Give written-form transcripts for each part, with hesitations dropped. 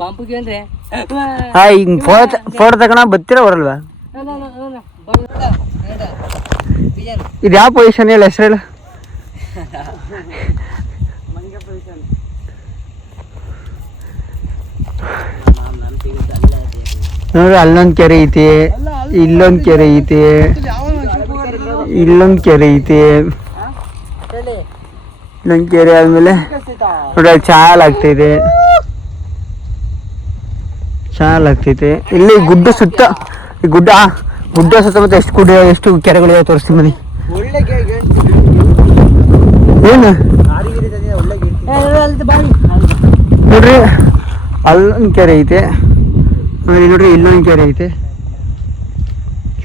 ಪಂಪಿಗೆ ಅಂದ್ರೆ ಹಿಂಗ್ ಫೋಟೋ ತಗೋಣ ಬತ್ತೀರ ಬರಲ್ವಾ? ಇದು ಯಾವ ಪೊಸಿಷನ್ ಹೇಳ ಹೆಸರು ಹೇಳ. ನೋಡ್ರಿ ಅಲ್ಲೊಂದ್ ಕೆರೆ ಐತಿ, ಇಲ್ಲೊಂದ್ ಕೆರೆ ಐತಿ, ಇಲ್ಲೊಂದ್ ಕೆರೆ ಐತಿ, ಇಲ್ಲೊಂದ್ ಕೆರೆ ಆದ್ಮೇಲೆ ನೋಡ್ರಿ ಚಾಲ್ ಆಗ್ತೈತೆ, ಚಾಲ್ ಆಗ್ತೈತೆ. ಇಲ್ಲಿ ಗುಡ್ಡ ಸುತ್ತ, ಈ ಗುಡ್ಡ ಸುತ್ತಮುತ್ತ ಎಷ್ಟು ಕೆರೆಗಳಿವೆ ತೋರಿಸ್ತೀನಿ ಬನ್ನಿ. ಏನು ನೋಡ್ರಿ ಅಲ್ಲೊಂದು ಕೆರೆ ಐತೆ, ಆಮೇಲೆ ನೋಡ್ರಿ ಇಲ್ಲೊಂದು ಕೆರೆ ಐತೆ.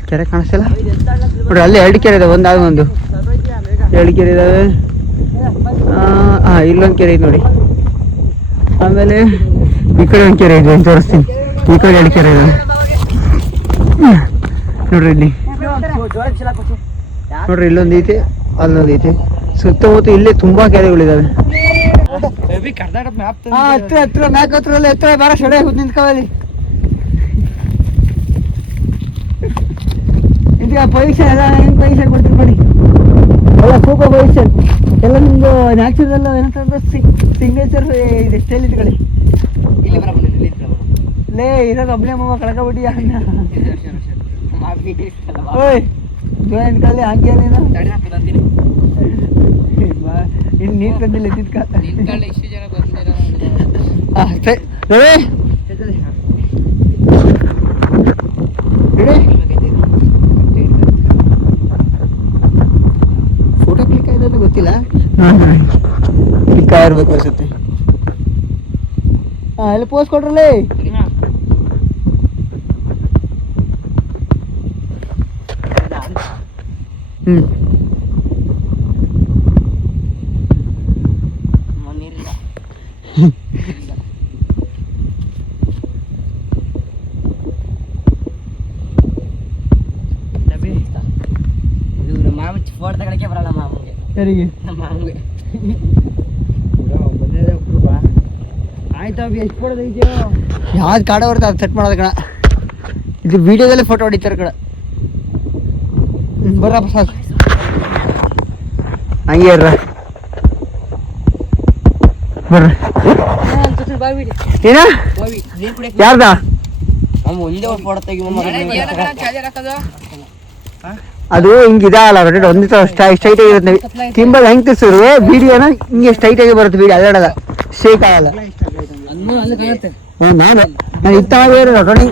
ಕೆರೆ ಕಾಣಿಸ್ತಿಲ್ಲ ನೋಡ್ರಿ, ಅಲ್ಲಿ 2 ಕೆರೆ ಇದಾವೆ, ಒಂದು 2 ಕೆರೆ ಇದಾವೆ. ಇಲ್ಲೊಂದು ಕೆರೆ ಐತೆ ನೋಡಿ. ಆಮೇಲೆ ಈ ಕಡೆ ಒಂದು ಕೆರೆ ಇದೆ ತೋರಿಸ್ತೀನಿ. ಈ ಕಡೆ 2 ಕೆರೆ ಇದಾವೆ ನೋಡ್ರಿ. ಇಲ್ಲಿ ನೋಡ್ರಿ ಇಲ್ಲೊಂದು ಐತೆ, ಅಲ್ಲೊಂದು ಐತೆ. ಸುತ್ತಮುತ್ತ ಇಲ್ಲೇ ತುಂಬಾ ಕೆರೆಗಳಿದಾವೆ. ಹತ್ರ ಮ್ಯಾಕ್ ಹತ್ರ ಬಾರ ಸಡೆ ನಿಂತ್ಕೊಳ್ಳಿ. ಇದೀಗ ಪೊಸಿಷನ್ ಎಲ್ಲ ಹೆಂಗ್ ಪೊಸಿಷನ್ ಕೊಡ್ತೀನಿ ನೋಡಿ, ಎಲ್ಲ ಸೂಪರ್ ಪೊಸಿಷನ್ ಎಲ್ಲ. ನಿಮ್ದು ನ್ಯಾಚುರಲ್ ಏನಂತಂದ್ರೆ ಸಿಗ್ನೇಚರ್ ಇದೆ ಸ್ಟೈಲ್ ಇಟ್ಕೊಳ್ಳಿ. ಲೇ ಇರೋದು ಒಬ್ಬನೇ ಮಗ ಕಳ್ಕೊಬಿಟ್ಟಿಯ ಅನ್ನ. ಓಯ್ ಜೋಯ ನಿಂತ್ಕೊಳ್ಳಿ ಹಂಗೆ ನೀನು. ಇನ್ನು ನೀರು ತಂದಿಲ್ಲ ನಿಂತ್ಕ. ಫೋಟೋ ಕ್ಲಿಕ್ ಆಯ್ತು ಗೊತ್ತಿಲ್ಲ, ಕ್ಲಿಕ್ ಆಗಿರ್ಬೇಕು ಅನ್ಸುತ್ತೆ. ಎಲ್ಲ ಪೋಸ್ಟ್ ಕೊಟ್ರಲ್ಲೇ. ಫೋಟೋ ತಗೊಳಕ್ಕೆ ಬರಲ್ಲ ಮಾಮಗೆ. ಯಾರಿಗೆ? ನಮ್ಮ ಮಾಮಗೆ. ಆಯ್ತಾ ಎಷ್ಟು ಫೋಟೋ ತೆಗಿತೀಯೋ? ಯಾವ್ದು ಕಾಡ ಬರುತ್ತೆ ಅದು ಸೆಟ್ ಮಾಡೋದು ಕಣ. ಇದು ವಿಡಿಯೋದಲ್ಲಿ ಫೋಟೋ ಹೊಡಿತಾರೆ ಕಣ. ಬರಪ್ಪ ಸಾಕು, ಹಂಗೆ ಇರ್ರ ಬರ್ರ. ಏನ ಯಾರ್ದ? ಫೋಟೋ ತೆಗಿ. ಅದು ಹಿಂಗಿದಲ್ಲ, ಒಂದೇ ಸ್ಟ್ರೈಟ್ ಆಗಿರುತ್ತೆ. ತಿಂಬಲ್ ಹೆಂಗ್ ತಿರ್ಸಿರು ವಿಡಿಯೋನ ಹಿಂಗೆ ಸ್ಟ್ರೈಟ್ ಆಗಿ ಬರುತ್ತೆ. ವಿಡಿಯೋ ಅಲ್ಲಾಡಲ್ಲ, ಶೇಕ್ ಆಗಲ್ಲ. ನಾನು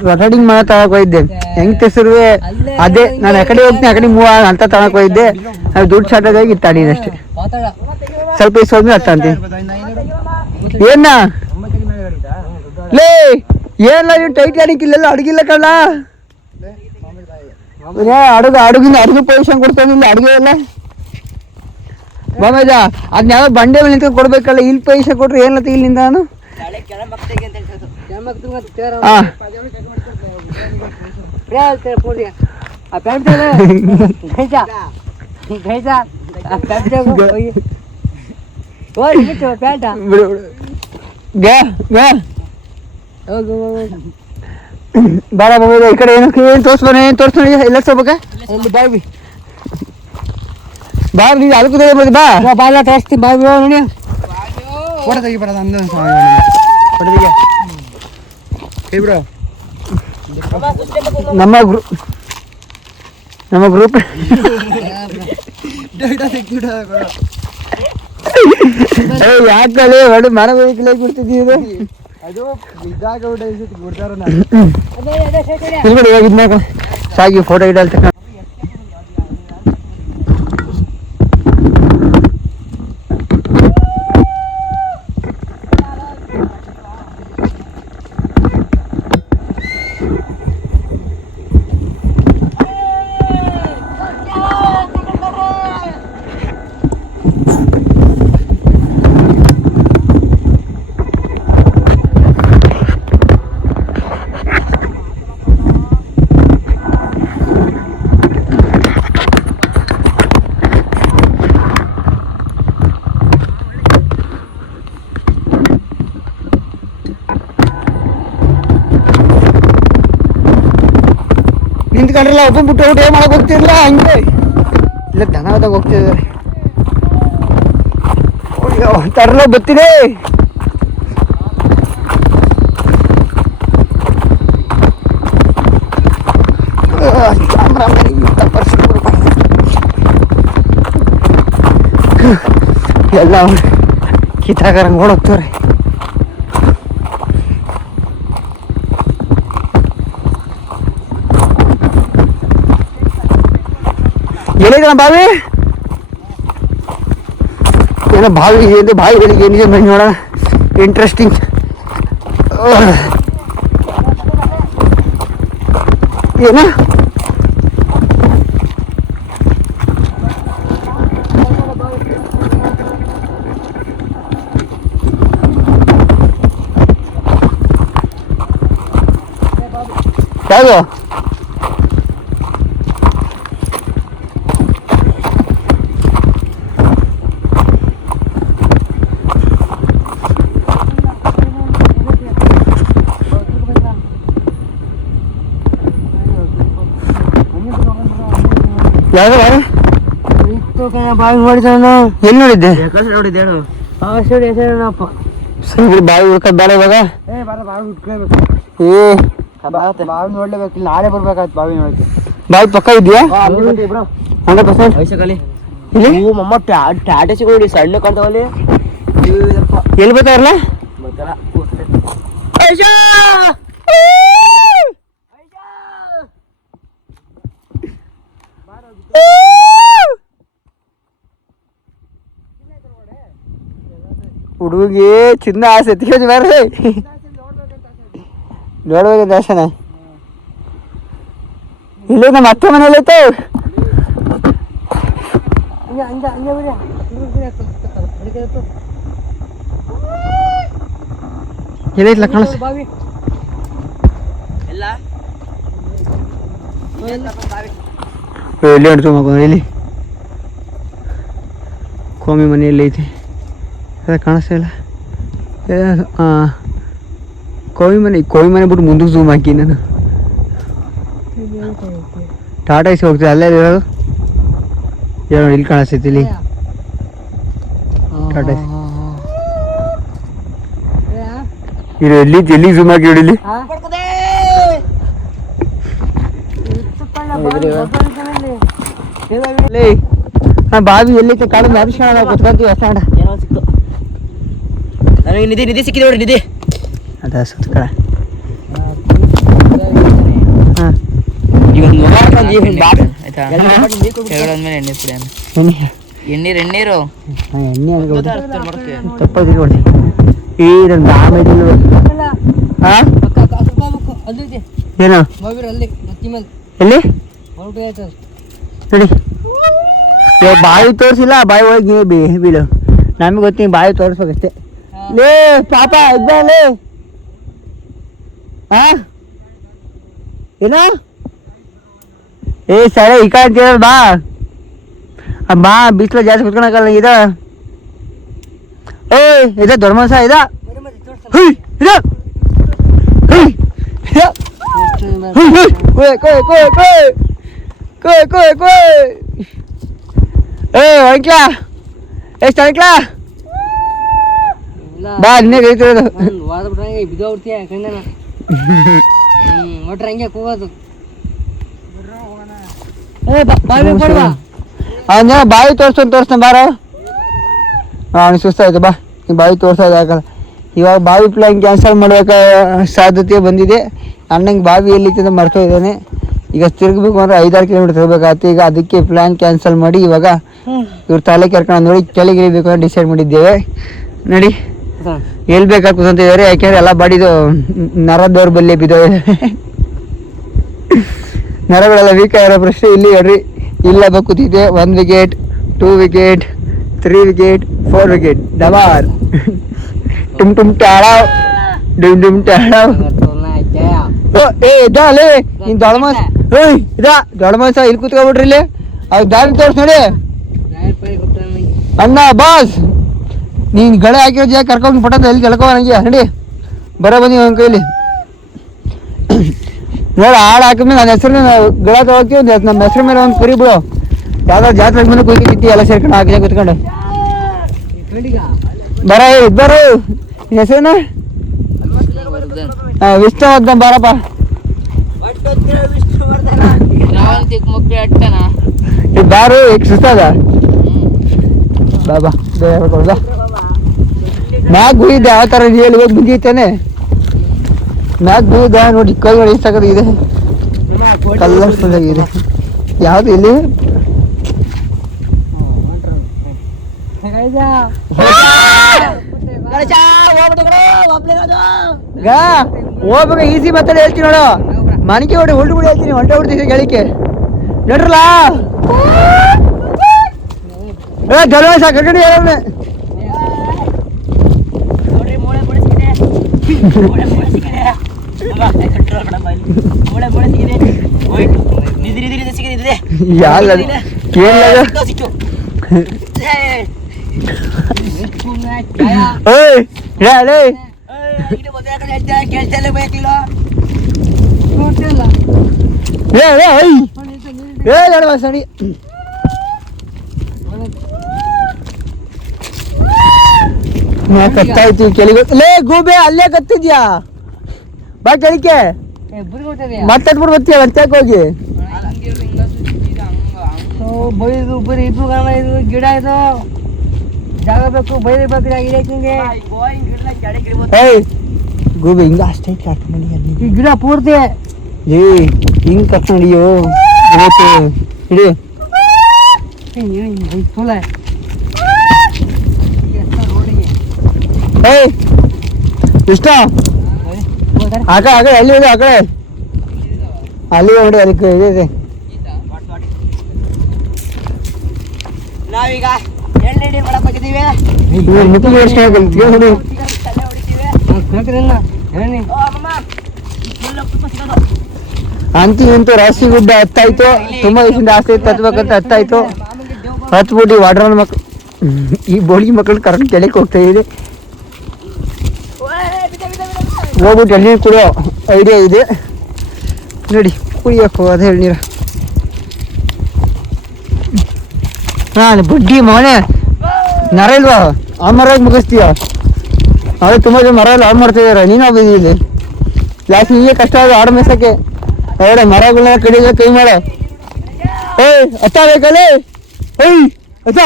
ರೊಟೇಟಿಂಗ್ ಮಾಡೋ ತಗೊಳಕ್ ಹೋಗಿದ್ದೆ. ಹೆಂಗ್ ತಿರ್ಸಿರು ಅದೇ ನಾನು ಆ ಕಡೆ ಹೋಗ್ತೀನಿ, ಆ ಕಡೆ ಮೂವ್ ಅಂತ ತಗೊಳಕ್ ಹೋಗಿದ್ದೆ. ಅದು ದುಡ್ಡು ಶಾರ್ಟೇಜ್ ಇತ್ತಾಡಿ ಅಷ್ಟೇ. ಸ್ವಲ್ಪ ಇಸ್ಕೊಂಡ್ರೆ ಅರ್ಥ ಅಂತೀನಿ. ಏನ ಲೇ ಏನಿಲ್ಲ, ನೀವು ಟೈಟ್ ಅಡಿಕಿಲ್ಲ, ಅಡುಗಿಲ್ಲ ಕಳ್ಳ. ಅಡುಗೆ ಪೊಸಿಷನ್ ಕೊಡ್ತಾನೆ ಇಲ್ಲ, ಅಡುಗೆ ಎಲ್ಲ ಬಾಮೇಜ. ಅದನ್ನ ಯಾವ ಬಂಡೆ ಮೇಲೆ ನಿಂತ್ಕೊಂಡು ಕೊಡ್ಬೇಕಲ್ಲ, ಇಲ್ಲಿ ಪೊಸಿಷನ್ ಕೊಟ್ರೆ ಏನತ್ತ ಇಲ್ಲಿಂದ ನಾನು. ಬಾರ ಬಾಬಾ ಈ ಕಡೆ ಏನು ತೋರಿಸ್ಬಾರ, ಏನು ತೋರಿಸ್ನೋಡಿ ಎಲ್ಲ ಹೋಗ್ಬೇಕ. ಬಾವಿ ಬಾರ್ ನೀವು ಅದಕ್ಕೂ ತೆಗಿಬೋದು. ಬಾಲ ತೋರಿಸ್ತೀನಿ ಬಾವಿ ನೋಡಿ. ಫೋಟೋ ತೆಗಿಬಾರ್ದು ಅಂದ ಫೋಟೋ ತೆಗಿ ಬಿಡು. ನಮ್ಮ ಗ್ರೂಪ್ ಯಾಕಲೆ ಹೊಡೆ ಮರ ಬೇಕಿಲ್ಲ ಕೊಡ್ತಿದ್ದೀವಿ. ಅದು ಇದಾಗ ಇವಾಗ ಸಾಗಿ ಫೋಟೋ ಇಡಲ್ತ. ನಿಂತ್ಕೊಂಡ್ರಲ್ಲ ಒಬ್ಬ ಬಿಟ್ಟು ಊಟ ಮಾಡಕ್ ಹೋಗ್ತಿರ್ಲಿಲ್ಲ ಹಂಗೆ ಇಲ್ಲ ದನದಾಗ ಹೋಗ್ತಿದ್ದಾರೆ. ಅಯ್ಯೋ ತರಲ ಬತ್ತಿದೆ. ಎಲ್ಲ ಕಿತ್ತಾಕರಂಗ್ ಓಡೋಗ್ತವ್ರೆ. ಎಲ್ಲಿದ್ದಾನ ಬಾವಿ? ಏನೋ ಬಾವಿ ಏನು ಬಾವಿ ಬೆಳಿಗ್ಗೆ ಏನಿದೆ ಬನ್ನಿ ನೋಡೋಣ. ಇಂಟ್ರೆಸ್ಟಿಂಗ್. ಏನ ಯಾವುದು? ಯಾವ್ದು ಬಾವಿ ನೋಡಿದ? ಎಲ್ಲಿ ನೋಡಿದ್ದೆ? ನೋಡಿದ್ದೆ ಹೇಳು. ಬಾವಿ ಹುಡ್ಕೋದ್ ಬೇಡ ಇವಾಗ. ಬಾವಿ ನೋಡ್ಲೇಬೇಕು, ಇಲ್ಲಿ ನಾಳೆ ಬರ್ಬೇಕಾಯ್ತು ಬಾವಿ ನೋಡಕ್ಕೆ. ಬಾವಿ ಪಕ್ಕ ಇದೆಯಾ? 100%. ಮಮ್ಮ ಟಾಟಾ ಸಿಗೋಡಿ ಸಣ್ಣ ಕಾಣ್ತಾವಲ್ಲಿ. ಎಲ್ಲಿ ಬರ್ತಾರಲ್ಲ? ಹುಡುಗಿ ಚಿನ್ನ ಸೆತ್ಕೊಂಡು ಬರ್ರಿ ನೋಡ್ಬೇಕು ದರ್ಶನ. ಇಲ್ಲಿ ನಮ್ಮ ಅತ್ತೆ ಮನೇಲಿ ಐತೆ. ಎಲ್ಲೈತ್ಲ ಕಾಣಿಸ್ ಎಲ್ಲಿ ಹೊಡ್ತು ಮಗ ಎಲ್ಲಿ ಕೋಮಿ ಮನೆಯಲ್ಲಿ ಐತಿ ಅದ ಕಾಣಿಸ್ತಾ ಇಲ್ಲ. ಕೋವಿ ಮನೆ ಬಿಟ್ಟು ಮುಂದಕ್ಕೆ ಝೂಮ್ ಹಾಕಿ ನಾನು. ಟಾಟಾ ಐಸಿ ಹೋಗ್ತದೆ ಅಲ್ಲೇ ಇರೋದು. ಏನೋ ಇಲ್ಲಿ ಕಾಣಿಸ್ತೈತಿ ಇಲ್ಲಿ ಟಾಟಾ ಐಸಿ. ಇದು ಎಲ್ಲಿ ಝೂಮ್ ಹಾಕಿ ಹೊಡಿಲಿ. ಬಾವಿ ಎಲ್ಲೈತೆ ಕಾಡು ಮ್ಯಾರಿಷಣ ನಾವು ಗೊತ್ಕೊಂತೀವಿ ಅಷ್ಟ ಏನೋ ಸಿಕ್ತು ನನಗೆ. ನಿಧಿ ಸಿಕ್ಕಿದೆ ನೋಡಿ ನಿಧಿ. ಅದ ಸುತ್ತ ಕಡೆ ಎಣ್ಣೀರು ತಪ್ಪದಿ ನೋಡಿ. ಈ ನನ್ನ ಆಮೇಲೆ ಏನು ಎಲ್ಲಿ ನೋಡಿ ಬಾವಿ ತೋರಿಸಿಲ್ಲ. ಬಾವಿ ಒಳಗೆ ಬೀಳು ನಮಗೆ ಗೊತ್ತಿ ಬಾವಿ ತೋರಿಸ್ಬೇಕಷ್ಟೇ. ಲೇ ಪಾಪ ಇದ್ದಲ್ಲಿ ಹಾ ಏನು ಏ ಸರಿ ಈ ಕಡೆ ಅಂತೀರ ಬಾ ಬಾ. ಬಿಸಿಲು ಜಾಸ್ತಿ ಕುತ್ಕೊಳಕಲ್ಲ ಇದ. ಏಯ್ ಇದ ದೊಡ್ಡ ಮನ್ಸ ಇದ. ಏ ಒಣಕ್ಲಾ ಎಷ್ಟು ಒಣಕ್ಲಾ ಬಾ ಇನ್ನೇ ಕೈತಿರೋದು. ಅವನ ಬಾವಿ ತೋರಿಸ್ತಾನೆ ಬಾರ. ಅವ್ನಿಗೆ ಸುಸ್ತಾಯ್ತು ಬಾ. ಈ ಬಾವಿ ತೋರ್ಸೋದು ಆಗಲ್ಲ ಇವಾಗ. ಬಾವಿ ಪ್ಲಾನ್ ಕ್ಯಾನ್ಸಲ್ ಮಾಡ್ಬೇಕ ಸಾಧ್ಯತೆ ಬಂದಿದೆ. ಅಣ್ಣಂಗೆ ಬಾವಿ ಎಲ್ಲಿತ್ತು ಅಂತ ಮರ್ತೋಗಿದ್ದಾನೆ. ಈಗ ತಿರುಗಬೇಕು ಅಂದ್ರೆ 5-6 ಕಿಲೋಮೀಟರ್ ತಿರ್ಬೇಕಾಗ್ತದೆ. ಈಗ ಅದಕ್ಕೆ ಪ್ಲಾನ್ ಕ್ಯಾನ್ಸಲ್ ಮಾಡಿ ಇವಾಗ ಇವ್ರ ತಲೆ ಕೆರ್ಕೊಂಡು ನೋಡಿ ಕೆಳಗೆ ಇಳಿಬೇಕು ಅಂತ ಡಿಸೈಡ್ ಮಾಡಿದ್ದೇವೆ. ನೋಡಿ ಎಲ್ಲಿ ಬೇಕಾಗಿ ಕೂತ್ಕೊಂತಿದ್ದಾರೆ. ಯಾಕೆಂದ್ರೆ ಎಲ್ಲ ಬಾಡಿದು ನರದವ್ರ ಬಲ್ಲಿ ಬಿದ್ದೋಗಿದೆ. ನರಗಳೆಲ್ಲ ವೀಕ್ ಆಗಿರೋ ಪ್ರಶ್ನೆ ಇಲ್ಲಿ ಹೇಳ್ರಿ. ಇಲ್ಲ ಕೂತಿದೆ 1 ವಿಕೆಟ್ 2 ವಿಕೆಟ್ 3 ವಿಕೆಟ್ 4 ವಿಕೆಟ್ ಡಬಾರ್ ಟುಮ್ ಟುಮ್ ಟಾಡಾವ್ ಡುಮ್ ಡುಮ್ ಟಾಡಾವ್. ಏ ಇದ್ದಾಳೆ ನೀನ್ ದೊಡ್ಡ ಮನ್ಸ. ಏಯ್ ಇದಾ ದೊಡ್ಡ ಮನ್ಸ ಇಲ್ಲಿ ಕೂತ್ಕೊಬಿಟ್ರಿ ಇಲ್ಲಿ. ಅವ್ರು ದಾರಿ ತೋರ್ಸ್ ನೋಡಿ ಅಣ್ಣ ಬಾಸ್. ನೀನ್ ಗಳೆ ಹಾಕಿರೋ ಜಾಗ ಕರ್ಕೊಂಡು ಪಟ್ಟದ ಎಲ್ಲಿ ಕೆಳ್ಕೋ ನಂಗೆ ನಡಿ ಬರ ಬನ್ನಿ ಅವನ ಕೈಲಿ. ನೋಡು ಹಾಡು ಹಾಕಿದ್ಮೇಲೆ ನನ್ನ ಹೆಸರು ಗಿಡ ತಗೋತಿ ಒಂದು ನಮ್ಮ ಹೆಸರು ಮೇಲೆ ಒಂದು ಕುರಿ ಬಿಡು ಯಾವ್ದಾದ್ರು ಜಾತ್ರೆ ಮೇಲೆ ಕುಯ್ಕಿತ್ತಿ ಎಲ್ಲ ಸೇರ್ಕೊಂಡು ಹಾಕಿ ಕುತ್ಕೊಂಡು ಬರ ಇಬ್ಬರು ಹೆಸರೇನ ವಿಷ್ಣುವರ್ಧನ್ ಬಾರಪ್ಪ ಬಾರು ಈಗ ಸುಸ್ತದ ಬಾಬಾ ಬೇಡ ಮ್ಯಾಗ್ ಬುಯ್ದೆ ಯಾವ ಥರ ಹೇಳಿ ಹೋಗಿ ಬಿದ್ದಿತ್ತಾನೆ ಮ್ಯಾಗ್ ಬುಯ್ದ ನೋಡಿ ಕೈ ನೋಡಿ ಇಷ್ಟಾಗದು ಇದೆ ಕಲರ್ಫುಲ್ ಆಗಿದೆ ಯಾವ್ದು ಇಲ್ಲಿ ಹೋಗ್ಬೇಕು ಈಸಿ ಮಾತಾಡಿ ಹೇಳ್ತೀನಿ ನೋಡು ಮನಿಕೆ ಹೊಡಿ ಹೊಲ್ಟು ಬಿಡಿ ಹೇಳ್ತೀನಿ ಹೊಂಟೆ ಬಿಡ್ತೀನಿ ಗಳಿಕೆ ನೋಡ್ರಲ್ಲ ಧರ್ಮೇಶ ಕರ್ಕೊಂಡು ಹೇಳೋಣ ಸರಿ ಕತ್ತಾಯ್ತು ಕೆಳಗೆ ಲೇ ಗೂಬೆ ಅಲ್ಲೇ ಕತ್ತಿದ್ಯಾ ಬಾ ಕೆಳಕ್ಕೆ ಮತ್ತೆ ಬರ್ತೀಯ ಬರ್ತಾಕ ಹೋಗಿ ಬೈದು ಬರೀ ಇದು ಇದು ಗಿಡ ಇದು ಜಾಗ ಬೇಕು ಬೈದು ಬೇಕು ಗೂಬೆ ಹಿಂಗ ಅಷ್ಟೇ ಈ ಗಿಡ ಪೂರ್ತಿ ಏ ಹಿಂಗ್ ಕರ್ಕೊಂಡಿಯೋ ಇಡಿ ಇಷ್ಟ ಆಗ ಆಗ ಎಲ್ಲಿ ಇದೆ ಆ ಕಡೆ ಅಲ್ಲಿ ನೋಡಿ ಅದಕ್ಕೆ ಇದೆ ನಾವೀಗ ಎಳ್ಳೆಡಿ ಮಾಡಕ್ ಹೋಗಿದ್ದೀವಿ ಅಂತೂ ಇಂತೂ ರಾಶಿ ಗುಡ್ಡ ಹತ್ತಾಯ್ತು ತುಂಬಾ ದಿವಸದಿಂದ ಆಸೆ ಇತ್ತು ಹತ್ಬೇಕಂತ ಹತ್ತಾಯ್ತು ಹತ್ಬಿಟ್ಟು ವಾಟರ್ ಮಕ್ಳು ಈ ಬೋಳಿ ಮಕ್ಕಳು ಕರೆಂಟ್ ಕೆಳಕ್ಕೆ ಹೋಗ್ತಾ ಇದೆ ಹೋಗ್ಬಿಟ್ಟು ಎಳ್ನೀರು ಕುಡಿಯೋ ಐಡಿಯಾ ಇದೆ ನೋಡಿ ಕುಡಿಯಕ್ಕೆ ಅದೇ ಎಳ್ನೀರು ಹಾಂ ಬಡ್ಡಿ ಮನೆ ನರ ಇಲ್ವಾ ಆ ಮರ ಮುಗಿಸ್ತೀಯ ಅದೇ ತುಂಬ ಜನ ಮರ ಎಲ್ಲ ಹಾಳು ಮಾಡ್ತಾ ಇದಾರೆ ನೀನು ಹೋಗಿದ್ದೀವಿ ಇಲ್ಲಿ ಲಾಸ್ಟ್ ನಿಮಗೆ ಕಷ್ಟ ಆಗೋದು ಆಡು ಮೇಸಕ್ಕೆ ಅವರೇ ಮರಗಳನ್ನ ಕಡಿಯೋಕೆ ಕೈ ಮಾಡ ಏಯ್ ಅತ್ತ ಬೇಕಲ್ಲೇ ಏಯ್ ಅತ್ತ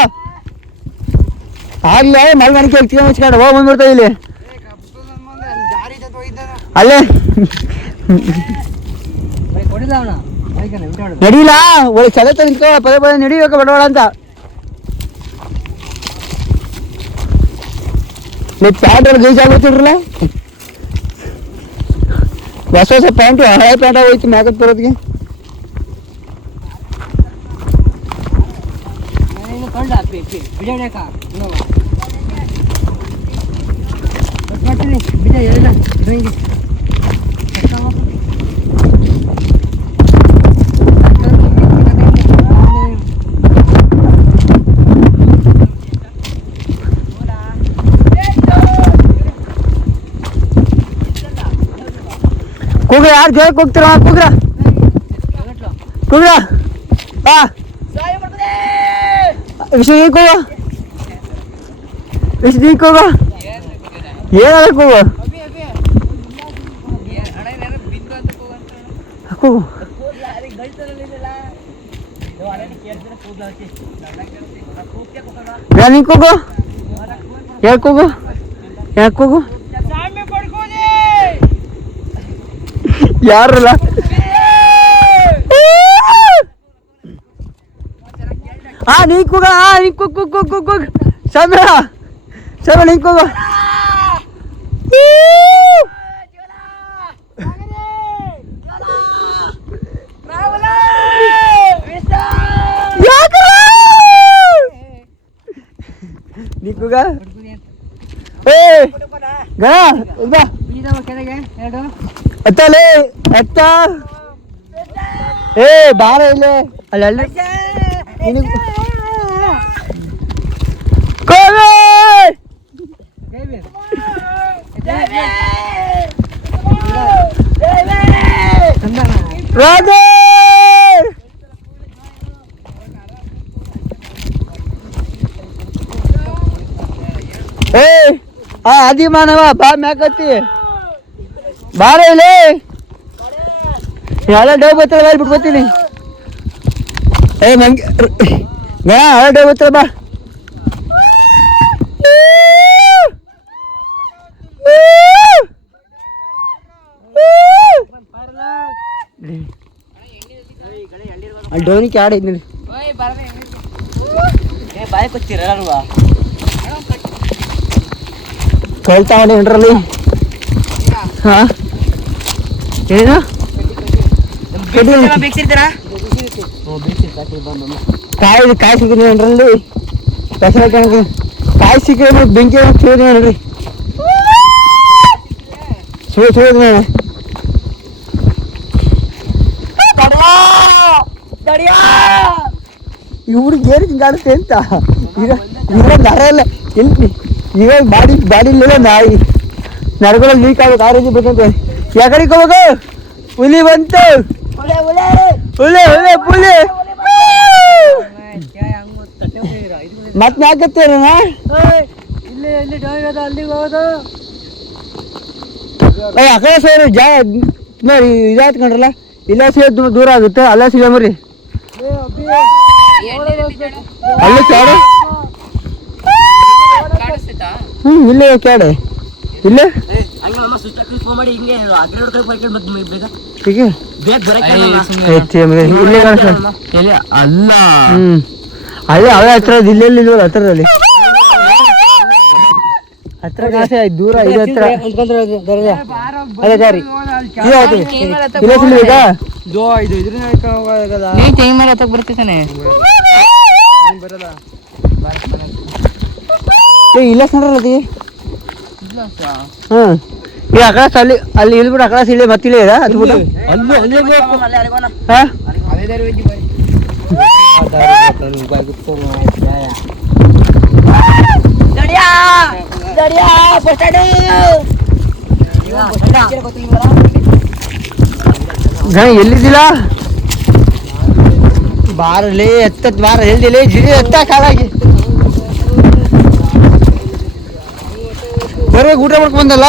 ಆಗ್ಲೇ ಮಲ್ ಮನೆಗೆ ಹೋಗ್ತೀವಿ ಮುಚ್ಕೊಂಡು ಹೋಗಿ ಬಂದ್ಬಿಡ್ತಾ ಇಲ್ಲಿ ಅಲ್ಲೇ ನಡೀಲ ಒಳ್ಳೆ ಚಲತ ನಿಂತ್ಕೋ ಪದೇ ಪದೇ ನಡಿಬೇಕು ಬಡವಾಳ ಅಂತ ನೀವು ಪ್ಯಾಂಟ್ ಗೈಜ್ ಆಗ್ಬಿಡ್ತಿಡ್ರಲ್ಲ ಹೊಸ ಹೊಸ ಪ್ಯಾಂಟು ಹಳೆ ಪ್ಯಾಂಟ್ ಹೋಯ್ತು ಮ್ಯಾಕಪ್ ಬರೋದಕ್ಕೆ ಕೂಗ್ರ ಯಾರು ಜೋರಕ್ಕೆ ಹೋಗ್ತೀರ ಕೂಗ್ರ ಕೂಗ್ರ ಬಾ ವಿಷಯ ಕೂಗ ವಿಷಯ ಕೂಗ ಏನಾದ ಕೂಗ ಕೂಗು ನೀ ಕೂಗು ಯಾಕೆ ಕೂಗು ಯಾಕೆ ಕೂಗು ಯಾರಲ್ಲ ನೀ ಕೂಗ ನೀ ಕೂಗ ಸಮಯ ಸಮಯ ನೀ ಕೂಗ ನೀ ಕೂಗ ಎತ್ತಲೇ ಎತ್ತ ಏ ಬಾರ ಇಲ್ಲೇ ಅಲ್ಲ ಬ್ರದರ್ ಏ ಆದಿ ಮಾನವ ಬಾ ಮ್ಯಾಕತ್ತಿ ಬಾರ ಇಲ್ಲಿ ಎಲ್ಲ ಡವ್ ಬತ್ತಲ್ಲ ಬಾ ಬಿಟ್ಕೊತೀನಿ ಏ ಮಂಗೆ ಗಣ ಎಲ್ಲ ಡವ್ ಬತ್ತಲ್ಲ ಬಾ ಅಲ್ಲಿ ಡೋನಿ ಕ್ಯಾಡ್ ಐತಿ ನೋಡಿ ಬಾಯ್ ಕೊಚ್ಚಿರಲ್ವಾ ಕೇಳ್ತಾವಣಿ ಏನ್ರಲ್ಲಿ ಹಾ ಏನು ಬೇಕ್ಸಿರ್ತೀರಾ ಕಾಯಿ ಸಿಗ್ತೀನಿ ಏನ್ರಲ್ಲಿ ದಸರಾ ಕಾಯಿ ಸಿಕ್ಕಿ ಬೆಂಕಿ ಸುಳಿದ್ವಿ ನೋಡ್ರಿ ಸುಳಿದ್ವಿ ಇವ್ರಿಗೆ ಏನು ಹಿಂಗಾಡುತ್ತೆ ಅಂತ ಈಗ ಇವಾಗ ನರ ಇಲ್ಲ ಎಲ್ಲಿ ಇವಾಗ ಬಾಡಿಲಿಲ್ಲ ನಾಯಿ ನರಗಳಲ್ಲಿ ಲೀಕ್ ಆಗೋ ಕಾರೇಜಿ ಬಂದಂತೆ ಯಾಕಡೆ ಹೋಗು ಹುಲಿ ಬಂತು ಹುಲಿ ಹುಲಿ ಮತ್ತೆ ಯಾಕತ್ತೇನ ಆ ಕಡೆ ಸರ್ ಇದಾಯ್ತು ಕಂಡ್ರಲ್ಲ ಇಲ್ಲ ಸಿಗ ದೂರ ಆಗುತ್ತೆ ಅಲ್ಲ ಸಿಗ ಮರಿ ಅಲ್ಲೇ ಕ್ಯಾಡೆ ಇಲ್ಲೇ ಕ್ಯಾಡೆ ಇಲ್ಲೇ ಇಲ್ಲೇ ಅಲ್ಲ ಅಲ್ಲೇ ಅವೇ ಹತ್ರ ಇಲ್ಲೆಲ್ಲಿ ಇಲ್ವಲ್ಲ ಹತ್ರದಲ್ಲಿ ಹತ್ರ ಕಾಸೆ ಆಯ್ತು ದೂರ ಇದೆ ಹತ್ರ ಅದೇ ದಾರಿ ಇಲ್ಲ ನೋಡ್ರಲ್ಲ ಹ್ಮ್ ಈ ಅಕಡ ಅಲ್ಲಿ ಇಲ್ಬಿಟ್ಟು ಅಕಡ ಸಿಳಿ ಮತ್ತಿಲ್ಲ ಇದೆ ಹತ್ಬಿಟ್ಟು ಎಲ್ಲಿದ್ದಿಲ್ಲ ಬಾರಲಿ ಎತ್ತ ಬಾರ ಹೇಳ್ದಿಲ್ಲ ಜಿಡಿ ಎತ್ತ ಕಾಲಾಗಿ ಬರೀ ಊಟ ಮಾಡ್ಕೊಂಡ್ ಬಂದಲ್ಲ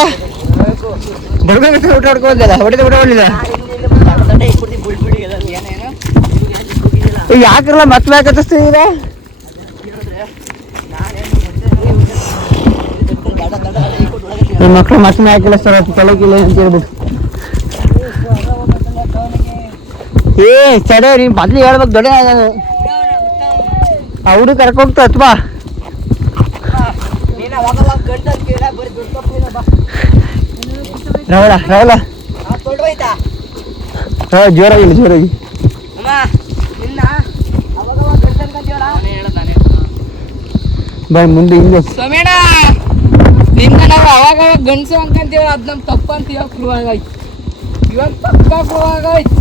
ಬರ್ಬೇಕು ಊಟ ಮಾಡ್ಕೊಂಡ್ ಬಂದಲ್ಲ ಹೊಡೆದ ಊಟ ಮಾಡಲಿಲ್ಲ ಯಾಕಲ್ಲ ಮತ್ತೆ ಮ್ಯಾಕತ್ತಿಸ್ತೀರ ನಿಮ್ಮ ಮಕ್ಕಳು ಮತ್ತೆ ಮ್ಯಾಕಿಲ್ಲ ಸರ್ ತಲೆಗಿಲ್ಲ ಅಂತ ಹೇಳ್ಬಿಟ್ಟು ಏ ಚಡೆ ನೀನ್ ಮೊದ್ಲು ಹೇಳ್ಬೇಕು ದೊಡ್ಡ ಅವ್ರು ಕರ್ಕೋಗ್ತಾ ಅಥವಾ ರಾವಲ ಜೋರಾಗಿಲ್ಲ ಜೋರಾಗಿ ಬಾಯ್ ಮುಂದೆ ಹಿಂದೆ ಸೋಮೇಣ ನಿನ್ನ ನಾವು ಅವಾಗ ಗಂಡಸು ಅನ್ಕಂತೀವ ಅದ್ ನಮ್ ತಪ್ಪು ಅಂತ ಇವಾಗ ಇವಾಗ ತಪ್ಪಾಗೋಯ್ತು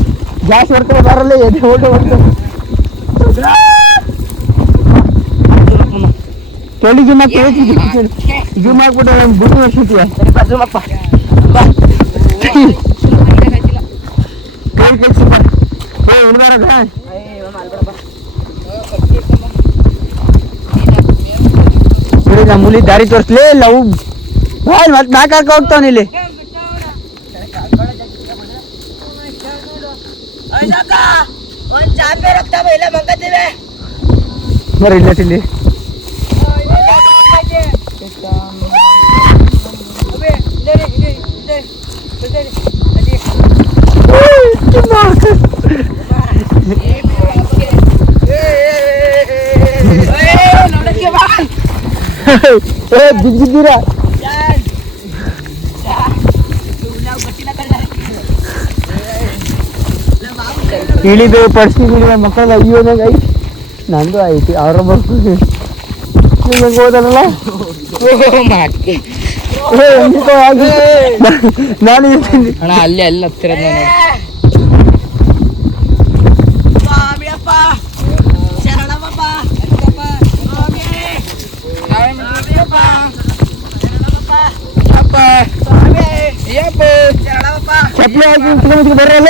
ಗ್ಯಾಸ್ ಹೊಡ್ತಾರೆ ಬರಲ್ಲ ಎದೆ ಓಟೆ ಹೊಡ್ತಾರೆ ತೊಳಿ ಜೂಮ್ ಹಾಕ್ಬಿಟ್ಟು ನಮ್ಮ ಬುಟ್ಟು ವರ್ಷಿತೀಯ ನಮ್ಮ ಮುಲಿ ದಾರಿ ತೋರಿಸ್ಲೇ ಇಲ್ಲ ಅವು ಮತ್ತೆ ನಾಲ್ಕು ಹೋಗ್ತಾವನ ಇಲ್ಲಿ ಬರ್ರಿ ಇಲ್ಲ ಇಲ್ಲಿ ಬಿದ್ದಿದ್ದೀರಾ ಇಳಿಬೇಕು ಪಡಿಸ್ತೀವಿ ಮಕ್ಕಳ ಅಯ್ಯೋದಾಗ ಐತಿ ನಂದು ಐತಿ ಅವ್ರ ಬರ್ತೀವಿ ಹೋದಲ್ಲ ನಾನು ಇರ್ತೀನಿ ಅಣ್ಣ ಅಲ್ಲಿ ಅಲ್ಲಿ ಹತ್ತಿರ ಚಪ್ಪಲಿ ಹಾಕಿ ಬರಲ್ಲ